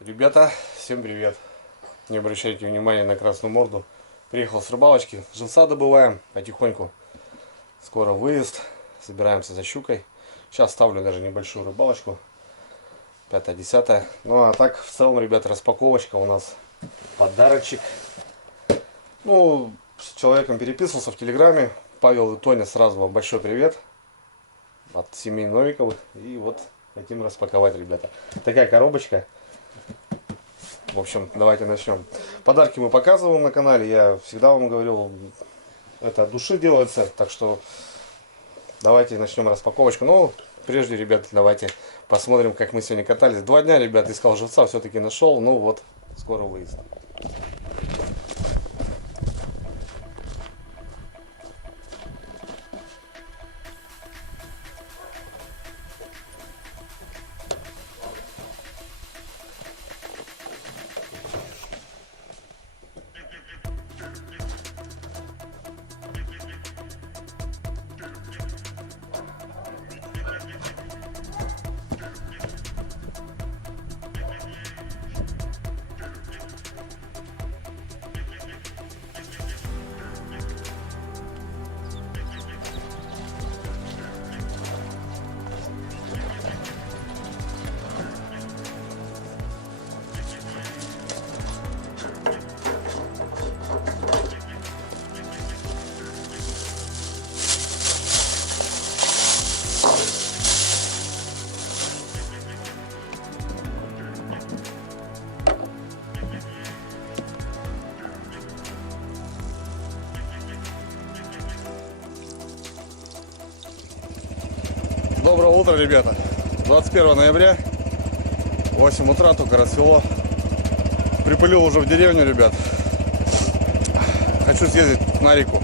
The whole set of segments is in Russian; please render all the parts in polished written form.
Ребята, всем привет! Не обращайте внимания на красную морду. Приехал с рыбалочки, живца добываем потихоньку. Скоро выезд, собираемся за щукой. Сейчас ставлю даже небольшую рыбалочку. 5-10. Ну а так, в целом, ребята, распаковочка у нас. Подарочек. Ну, с человеком переписывался в Телеграме. Павел и Тоня, сразу вам большой привет. От семьи Новиковых. И вот хотим распаковать, ребята. Такая коробочка. В общем, давайте начнем. Подарки мы показываем на канале. Я всегда вам говорил, это от души делается. Так что давайте начнем распаковочку. Но прежде, ребята, давайте посмотрим, как мы сегодня катались. 2 дня, ребят, искал живца, все-таки нашел. Ну вот, скоро выезд. Доброе утро, ребята. 21 ноября, 8 утра, только рассвело. Припылил уже в деревню, ребят. Хочу съездить на реку.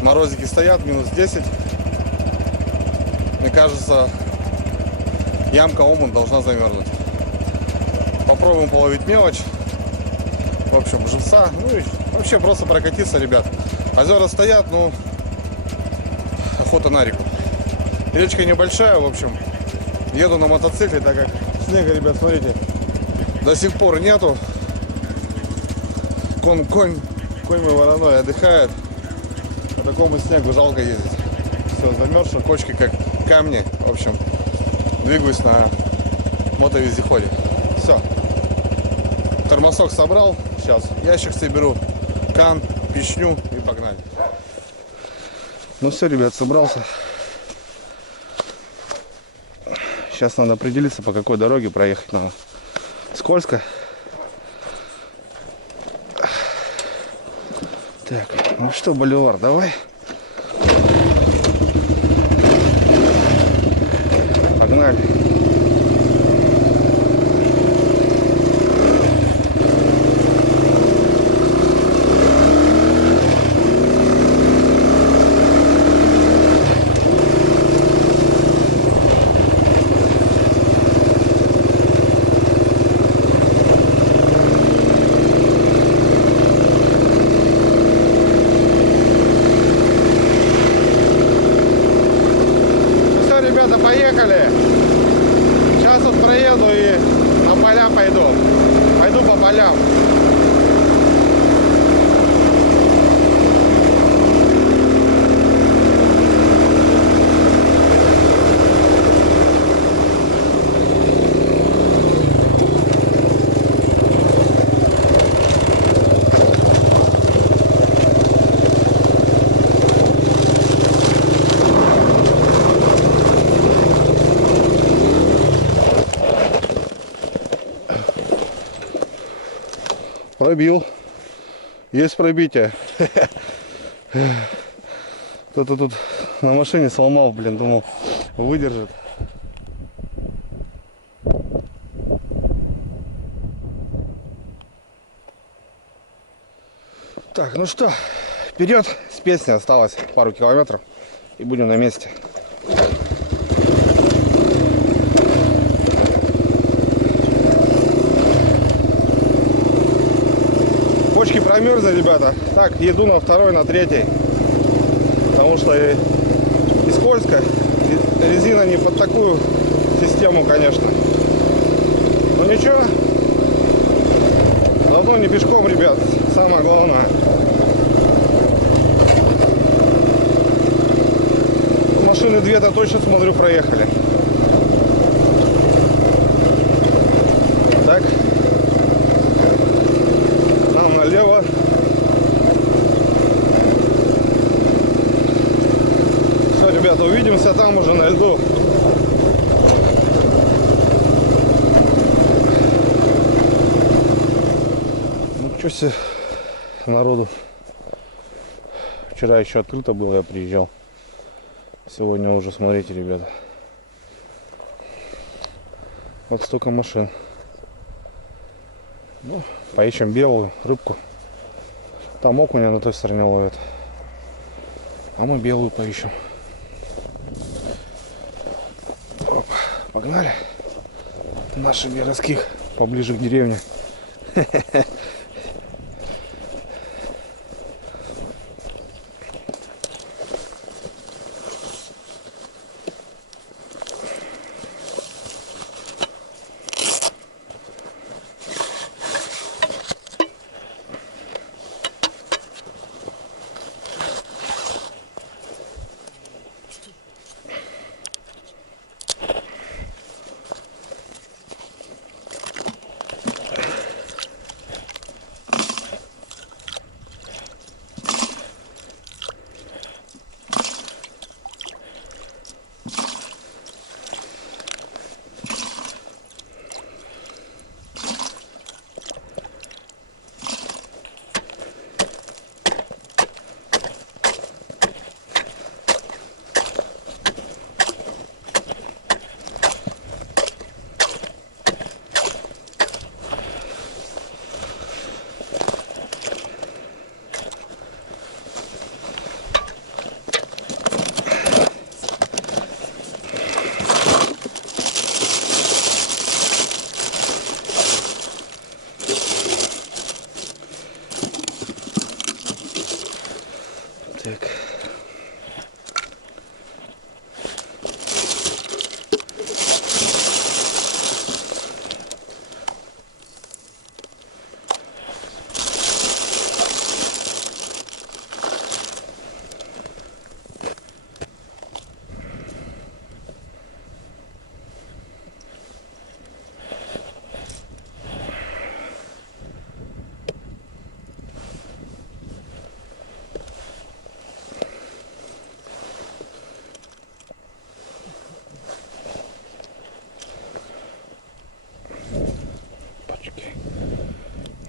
Морозики стоят, минус 10. Мне кажется, ямка Оман должна замерзнуть. Попробуем половить мелочь. В общем, живца. Ну и вообще просто прокатиться, ребят. Озера стоят, но охота на реку. Речка небольшая, в общем. Еду на мотоцикле, так как снега, ребят, смотрите, до сих пор нету. Конь мой вороной отдыхает. По такому снегу жалко ездить. Все замерзшо, кочки как камни. В общем, двигаюсь на мотовездеходе. Все. Термосок собрал. Сейчас ящик себе беру, кан, печню и погнали. Ну все, ребят, собрался. Сейчас надо определиться, по какой дороге проехать надо. Скользко. Так, ну что, Боливар, давай. Погнали. Поехали. Сейчас вот проеду и на поля пойду. Пойду по полям. Пробил. Есть пробитие. Кто-то тут на машине сломал, блин, думал, выдержит. Так, ну что, вперед. С песней осталось пару километров. И будем на месте. Почки промерзли, ребята. Так, еду на 2-й, на 3-й. Потому что и скользко. Резина не под такую систему, конечно. Ну ничего, давно не пешком, ребят, самое главное. Машины две-то точно, смотрю, проехали. Так, нам налево. Все, ребята, увидимся там уже на льду. Ну что себе народу. Вчера еще открыто было, я приезжал. Сегодня уже, смотрите, ребята. Вот столько машин. Ну, поищем белую рыбку. Там окуня на той стороне ловят. А мы белую поищем. Оп, погнали. Наших городских поближе к деревне. Так.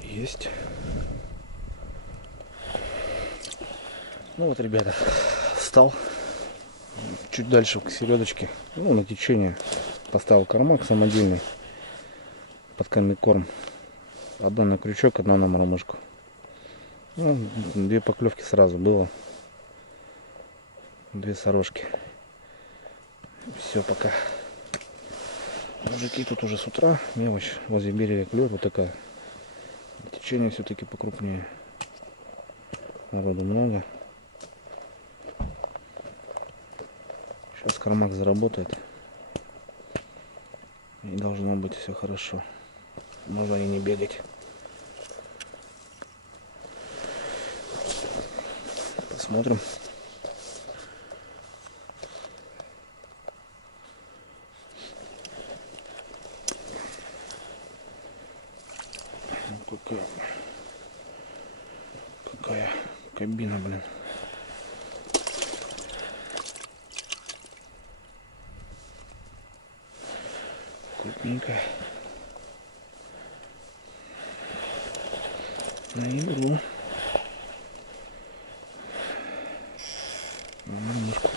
Есть. Ну вот, ребята, встал чуть дальше к середочке, ну, на течение. Поставил кормак самодельный под комбикорм. Одна на крючок, одна на мормышку. Ну, две поклевки сразу было. Две сорожки. Все, пока. Мужики тут уже с утра. Мелочь возле берега клюет вот такая. Течение все-таки покрупнее. Народу много. Сейчас кормак заработает. И должно быть все хорошо. Можно и не бегать. Посмотрим. Какая кабина, блин. Крупненькая. На игру. Мормышку.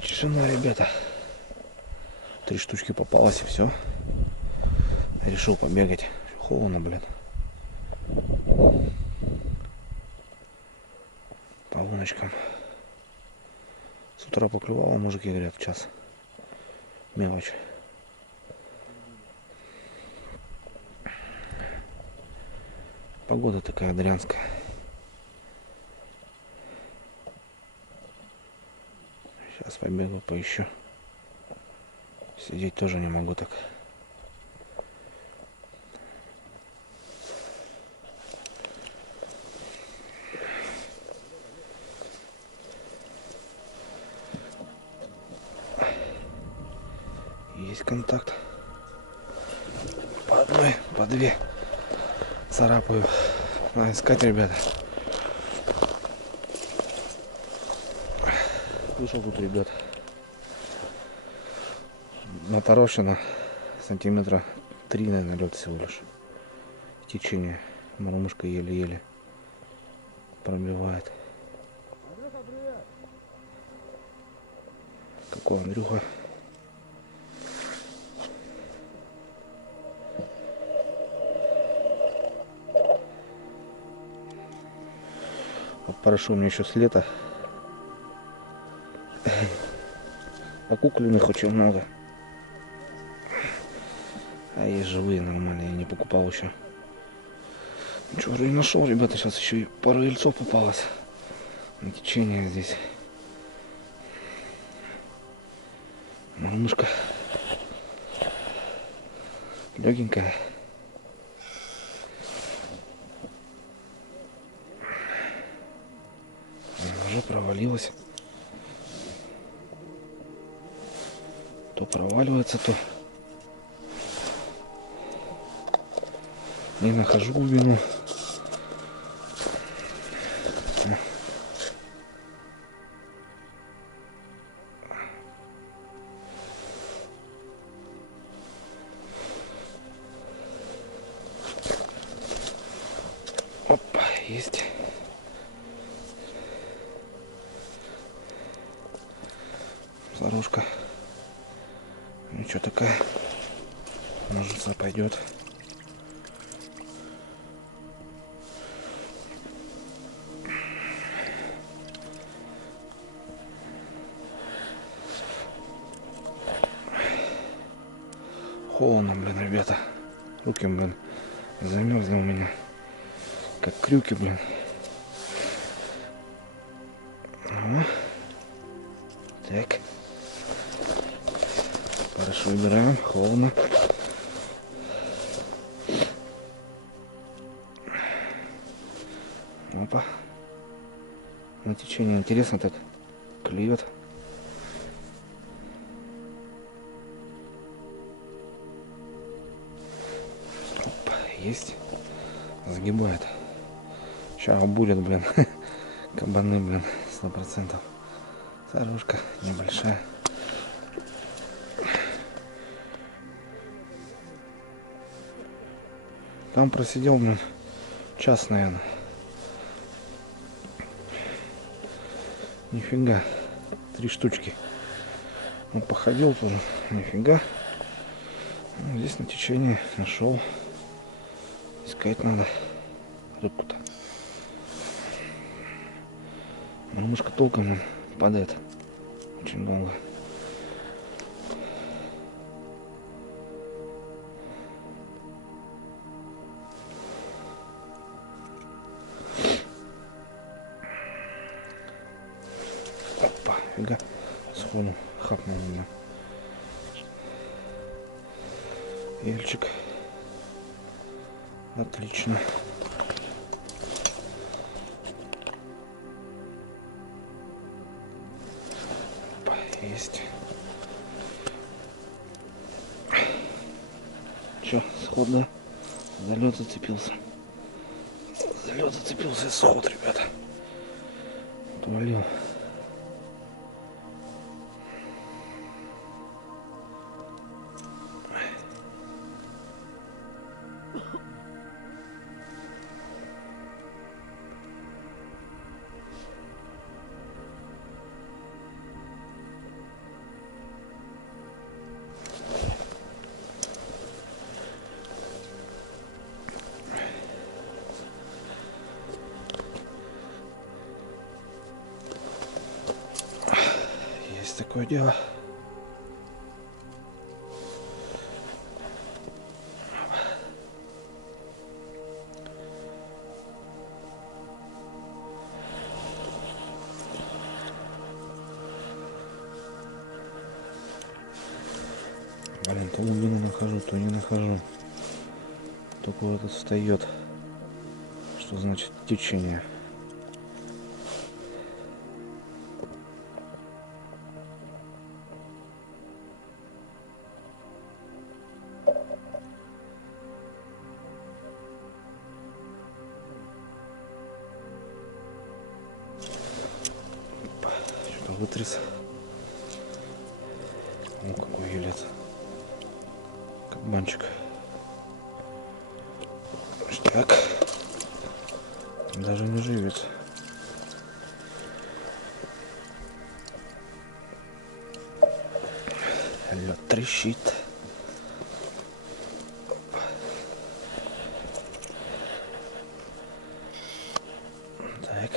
Тишина, ребята. 3 штучки попалось и все. Решил побегать. Холодно, блин. По воночкам. С утра поклевало, мужики говорят, в час. Мелочь. Погода такая дрянская. Сейчас побегу, поищу. Сидеть тоже не могу так. Есть контакт. По одной, по две. Царапаю. Надо искать, ребята. Вышел тут, ребят. Наторощено сантиметра 3, наверное, лед всего лишь. Течение. Мормышка еле-еле пробивает. Какой Андрюха? Вот хорошо, у меня еще с лета. Покукленных очень много. А есть живые нормальные, я не покупал еще. Ничего, вроде нашел, ребята, сейчас еще и пару ельцов попалось. На течение здесь. Мормышка. Легенькая. Уже провалилась. То проваливается, то не нахожу глубину. Опа, есть. Зарожка. Ничего такая. Может, пойдет. Холодно, блин, ребята. Руки, блин, замерзли у меня. Как крюки, блин. Ага. Так. Хорошо выбираем. Холодно. Опа. На течение интересно так клюет. Опа, есть. Загибает. Сейчас будет, блин. Кабаны, блин, 100%. Зарожка небольшая. Там просидел, блин, час, наверное. Нифига. 3 штучки. Он походил тоже. Нифига. Ну, здесь на течение нашел. Искать надо рыбку-то. Мормышка толком падает. Очень долго. Опа, фига. Сходу хапнул меня. Ельчик. Отлично. Опа, есть. Че, сход, да? За лед зацепился. За лед зацепился, сход, ребята. Отвалил. Такое дело. То глубину нахожу, то не нахожу. Только вот этот встает. Что значит течение? Что-то вытряс. Ну какой елец. Кабанчик. Так. Даже не живет. Лед трещит. Так.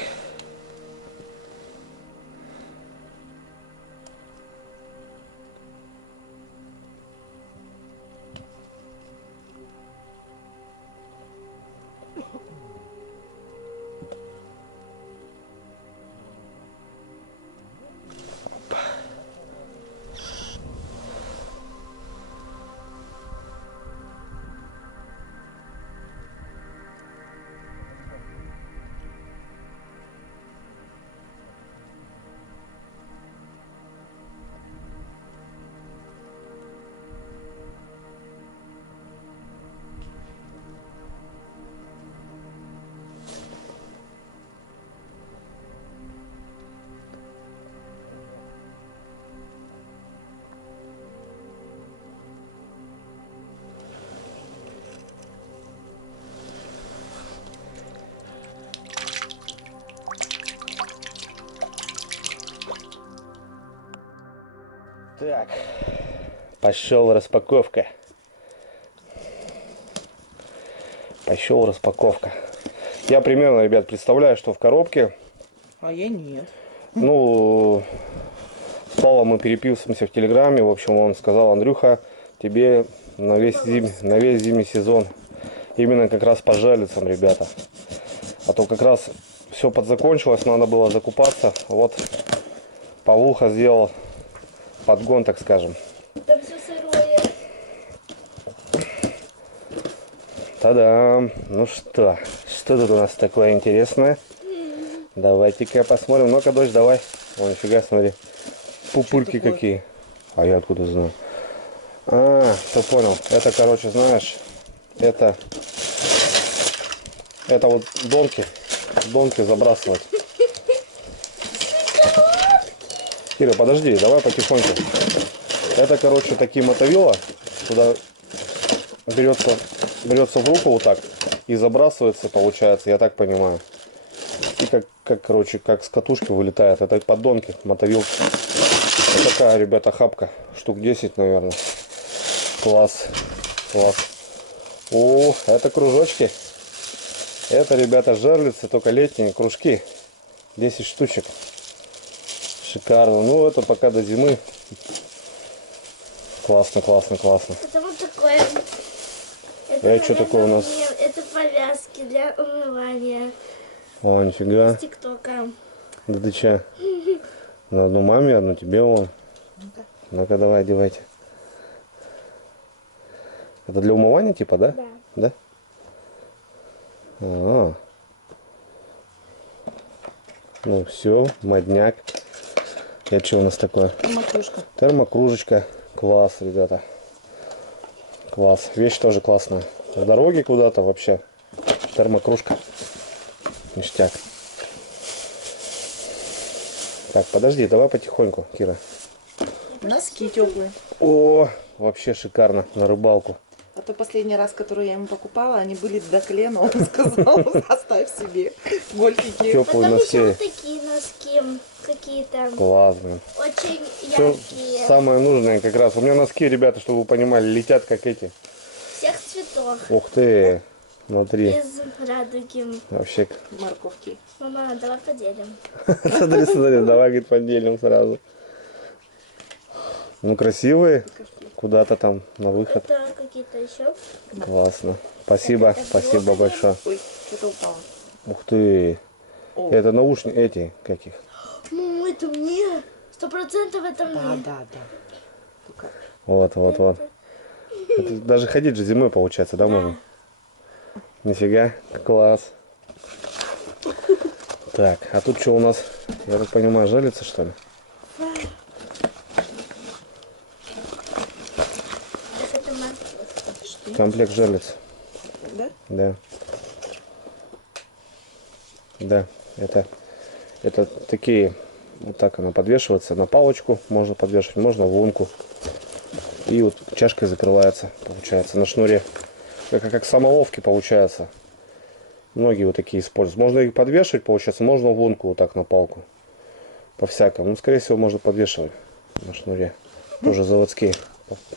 Так, пошел распаковка. Пошел распаковка. Я примерно, ребят, представляю, что в коробке. А я нет. Ну, с Павлом мы переписываемся в Телеграме. В общем, он сказал: Андрюха, тебе на весь зимний сезон именно как раз по жерлицам, ребята. А то как раз все подзакончилось, надо было закупаться. Вот Павлуха сделал подгон, так скажем. Там все сырое. Та-дам! Ну что тут у нас такое интересное? Давайте-ка посмотрим. Ну-ка, дочь, давай. О, нифига, смотри. Пупырки какие. А я откуда знаю? А, все понял. Это, короче, знаешь, это вот донки забрасывать. Кира, подожди, давай потихоньку. Это, короче, такие мотовила. Туда берется в руку вот так и забрасывается, получается, я так понимаю. И короче, как с катушки вылетает. Это поддонки, мотовилки. Вот такая, ребята, хапка. Штук 10, наверное. Класс. О, это кружочки. Это, ребята, жерлицы, только летние кружки. 10 штучек. Шикарно. Ну, это пока до зимы. Классно. Это вот такое. Это что такое у нас? Это повязки для умывания. О, нифига. С ТикТока. Да ты че? На одну маме, одну тебе вон. Ну-ка, давай, одевайте. Это для умывания типа, да? Да. Да? А-а-а. Ну все, модняк. Это что у нас такое? Макушка. Термокружечка. Класс, ребята. Класс. Вещь тоже классная. В дороге куда-то вообще. Термокружка. Ништяк. Так, подожди, давай потихоньку, Кира. Носки теплые. О, вообще шикарно. На рыбалку. А то последний раз, который я ему покупала, они были до колена. Он сказал, оставь себе гольфики. Теплые Потом носки. еще вот такие носки какие-то Класс, блин. очень Все яркие. самое нужное как раз. У меня носки, ребята, чтобы вы понимали, летят как эти. Всех цветов. Ух ты. Смотри. Из радуги. Вообще. Морковки. Мама, давай поделим. Смотри, давай, говорит, поделим сразу. Ну, красивые. Куда-то там на выход. Это какие-то еще. Классно. Спасибо, спасибо большое. Ой, что-то упало. Ух ты. О. Это наушники, эти, каких? Ну, это мне. 100% это мне. Да. Только Вот. Это даже ходить же зимой получается, да, можно? Нифига, класс. Так, а тут что у нас? Я так понимаю, жалится, что ли? Это морковь. Комплект жалится. Да? Да. Да, это такие, вот так она подвешивается на палочку, можно подвешивать, можно в лунку. И вот чашкой закрывается, получается, на шнуре. Как самоловки получается. Многие вот такие используют. Можно их подвешивать, получается, можно в лунку вот так на палку. По-всякому. Ну, скорее всего, можно подвешивать на шнуре. Тоже заводские.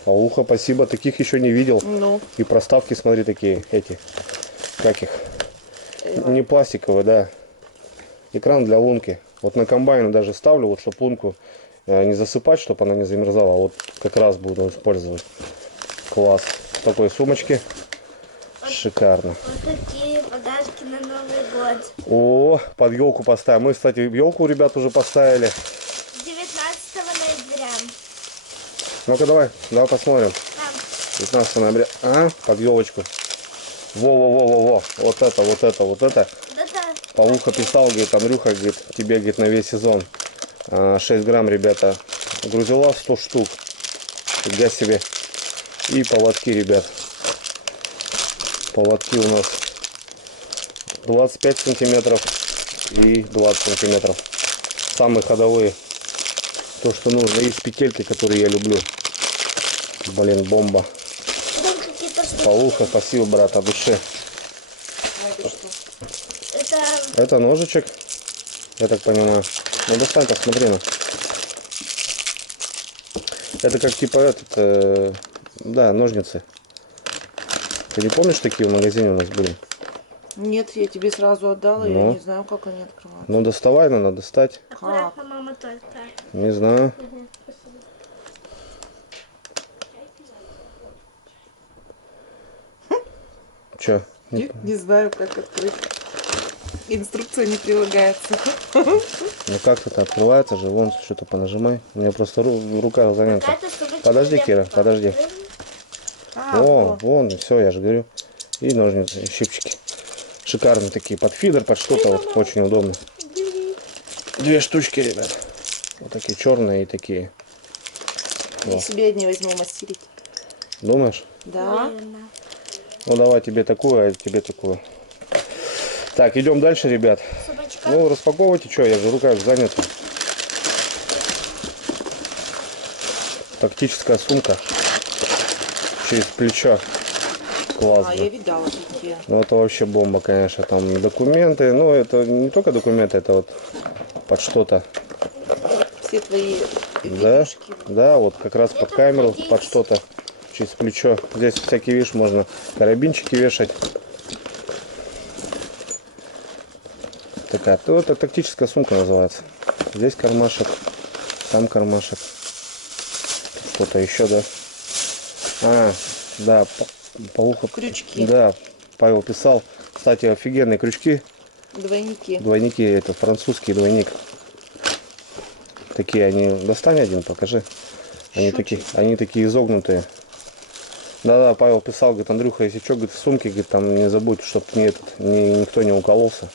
Пауха, спасибо, таких еще не видел. Ну, И проставки, смотри, такие, эти, как их, не пластиковые, да. Экран для лунки. Вот на комбайне даже ставлю, вот, чтобы лунку не засыпать, чтобы она не замерзала. Вот как раз буду использовать. Класс. В такой сумочке. Шикарно. Вот такие подарки на Новый год. О, под елку поставим. Мы, кстати, елку у ребят уже поставили. 19 ноября. Ну-ка, давай посмотрим. Там 15 ноября. А, под елочку. Во-во-во-во-во. Вот это. вот это. Пауха писал, говорит, Андрюха, говорит, тебе, говорит, на весь сезон 6 грамм, ребята. Грузила 100 штук. Фига себе. И поводки, ребят. Поводки у нас 25 сантиметров и 20 сантиметров. Самые ходовые. То, что нужно. И с петелькой, которые я люблю. Блин, бомба. Там какие-то штуки. Пауха, спасибо, брат, от души. а это что? Это Это ножичек, я так понимаю. Ну, достань, посмотри на. Это как типа этот, да, ножницы. Ты не помнишь, такие в магазине у нас были? Нет, я тебе сразу отдала, я Ну. не знаю, как они открываются. Ну, доставай, надо достать. аккуратно, мама, только. Не знаю. Мгм, спасибо. Че? Не знаю, как открыть. Инструкция не прилагается. Ну как это открывается же? Вон что-то понажимай. У меня просто рука занята. Какая-то сумочка Подожди, для Кира, подожди. папы. А, О, вот. вон, все, я же говорю. И ножницы, и щипчики. Шикарные такие, под фидер, под что-то, вот, очень удобно. Две штучки, ребят. Вот такие черные и такие. Я себе одни возьму мастерить. Думаешь? Да. Наверно. Ну давай тебе такую, а тебе такую. Так, идем дальше, ребят. Сумочка. Ну, распаковывайте, что, я же рука занята. Тактическая сумка. Через плечо. Класс. А, да. я видала такие. Ну это вообще бомба, конечно. Там документы. Ну это не только документы, это вот под что-то. Все твои Да, видюшки. да, вот как раз под камеру, пригодится. под что-то. Через плечо. Здесь всякие, видишь, можно карабинчики вешать. Такая, ну, это тактическая сумка называется. Здесь кармашек, там кармашек. Что-то еще, да. А, да, пауха. Крючки. Да, Павел писал. Кстати, офигенные крючки. Двойники. Двойники, это французский двойник. Такие они. Достань один, покажи. Они такие изогнутые. Да, Павел писал, говорит, Андрюха, если что, говорит, в сумке, говорит, там не забудь, чтобы никто не укололся.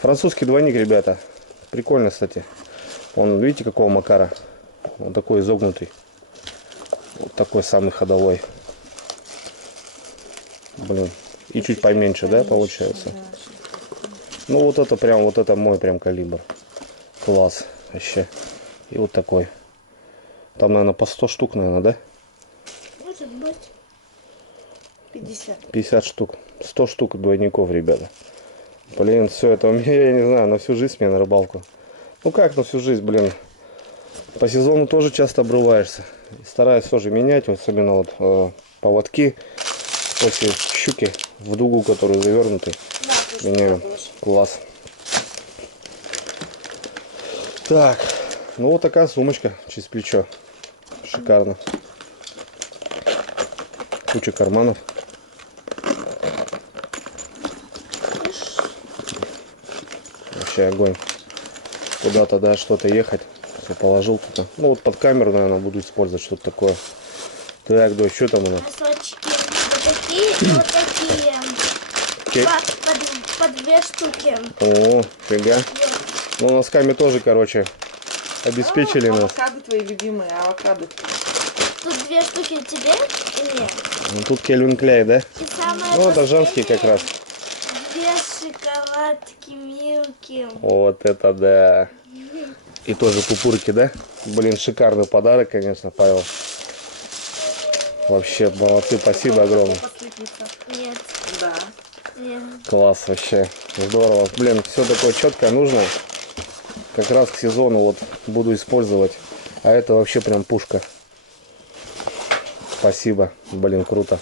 Французский двойник, ребята. Прикольно, кстати. Он, видите, какого макара? Он такой изогнутый. Вот такой самый ходовой. Блин. И чуть поменьше, да, получается? Ну, вот это прям, вот это мой прям калибр. Класс. Вообще. И вот такой. Там, наверное, по 100 штук, наверное, да? Может быть. 50. 50 штук. 100 штук двойников, ребята. Блин, все это у меня, я не знаю, на всю жизнь мне на рыбалку. Ну как на всю жизнь, блин. По сезону тоже часто обрываешься. Стараюсь тоже менять, вот, особенно вот поводки после щуки в дугу, которую завернутый. Да, тоже Меняю. попробуешь. Класс. Так, ну вот такая сумочка через плечо. Шикарно. Куча карманов. Вообще огонь. Куда-то, да, что-то ехать. Все положил туда. Ну вот под камеру, наверное, буду использовать что-то такое. Так, дочь, что там у нас? Носочки вот такие и вот такие. Окей. По 2 штуки. О, фига. Вот. Ну, носками тоже, короче, обеспечили нас. Авокадо твои любимые, авокадо. Тут 2 штуки тебе и мне. Ну, тут Кельвин Кляйн, да? И самое Ну, это женские как раз. 2 шоколадки Милки. Вот это да. И тоже пупурки, да? Блин, шикарный подарок, конечно, Павел. Вообще, молодцы, спасибо огромное. Последница. Нет, Да. нет. Класс вообще. Здорово. Блин, все такое четкое нужно. Как раз к сезону вот буду использовать. А это вообще прям пушка. Спасибо. Блин, круто.